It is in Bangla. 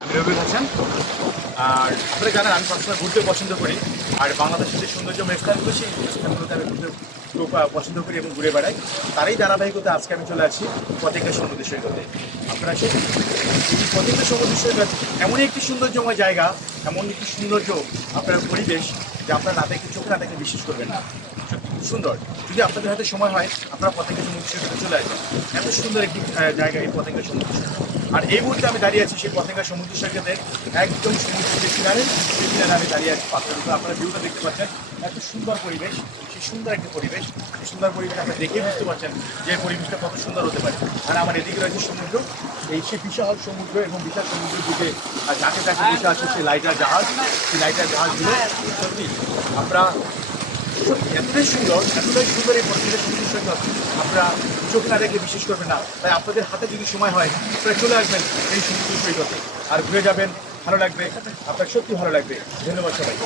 আমি রবিউল হাসান। আর আপনারা জানেন আমি সবসময় ঘুরতে পছন্দ করি, আর বাংলাদেশের যে সৌন্দর্যময় স্থানগুলো সেই স্থানগুলোতে আমি ঘুরতে খুব পছন্দ করি এবং ঘুরে বেড়াই। তারই ধারাবাহিকতা আজকে আমি চলে আসি পতেঙ্গা সমুদ্র সৈকতে। আপনারা সেই এই পতেঙ্গা সমুদ্র সৈকত এমনই একটি সৌন্দর্যময় জায়গা, এমন একটি সৌন্দর্য আপনার পরিবেশ যে আপনার না দেখে চোখে না দেখে বিশ্বাস করবেন না। সত্যি খুব সুন্দর। যদি আপনাদের হাতে সময় হয় আপনারা পতেঙ্গা সমুদ্র সৈকতে চলে আসবেন। এত সুন্দর একটি জায়গা এই পতেঙ্গা সমুদ্র সৈকত। আর এই মুহূর্তে আমি দাঁড়িয়ে আছি সেই পতেঙ্গা সমুদ্র সৈকতের একদম সমুদ্র যে কিনারে, সেই কিনারে আমি দাঁড়িয়ে আছি পাথরের উপর। আপনারা ভিউটা দেখতে পাচ্ছেন, এত সুন্দর পরিবেশ, সেই সুন্দর একটা পরিবেশ। সেই সুন্দর পরিবেশ আপনি দেখেই বুঝতে পারছেন যে পরিবেশটা কত সুন্দর হতে পারে। আর আমার এদিকে রয়েছে সমুদ্র, এই সে বিশাল সমুদ্র এবং বিশাল সমুদ্রের দিকে যাকে যাকে বসে আছে সেই লাইটার জাহাজ, সেই লাইটার জাহাজগুলো সত্যি আমরা এতটাই সুন্দর এই পরিবেশ সমুদ্র সৈকত আপনারা চোখ না দেখলে বিশ্বাস করবেন না। তাই আপনাদের হাতে যদি সময় হয় আপনারা চলে আসবেন এই সমুদ্র সৈকতে আর ঘুরে যাবেন, ভালো লাগবে, আপনার সত্যি ভালো লাগবে। ধন্যবাদ সবাই।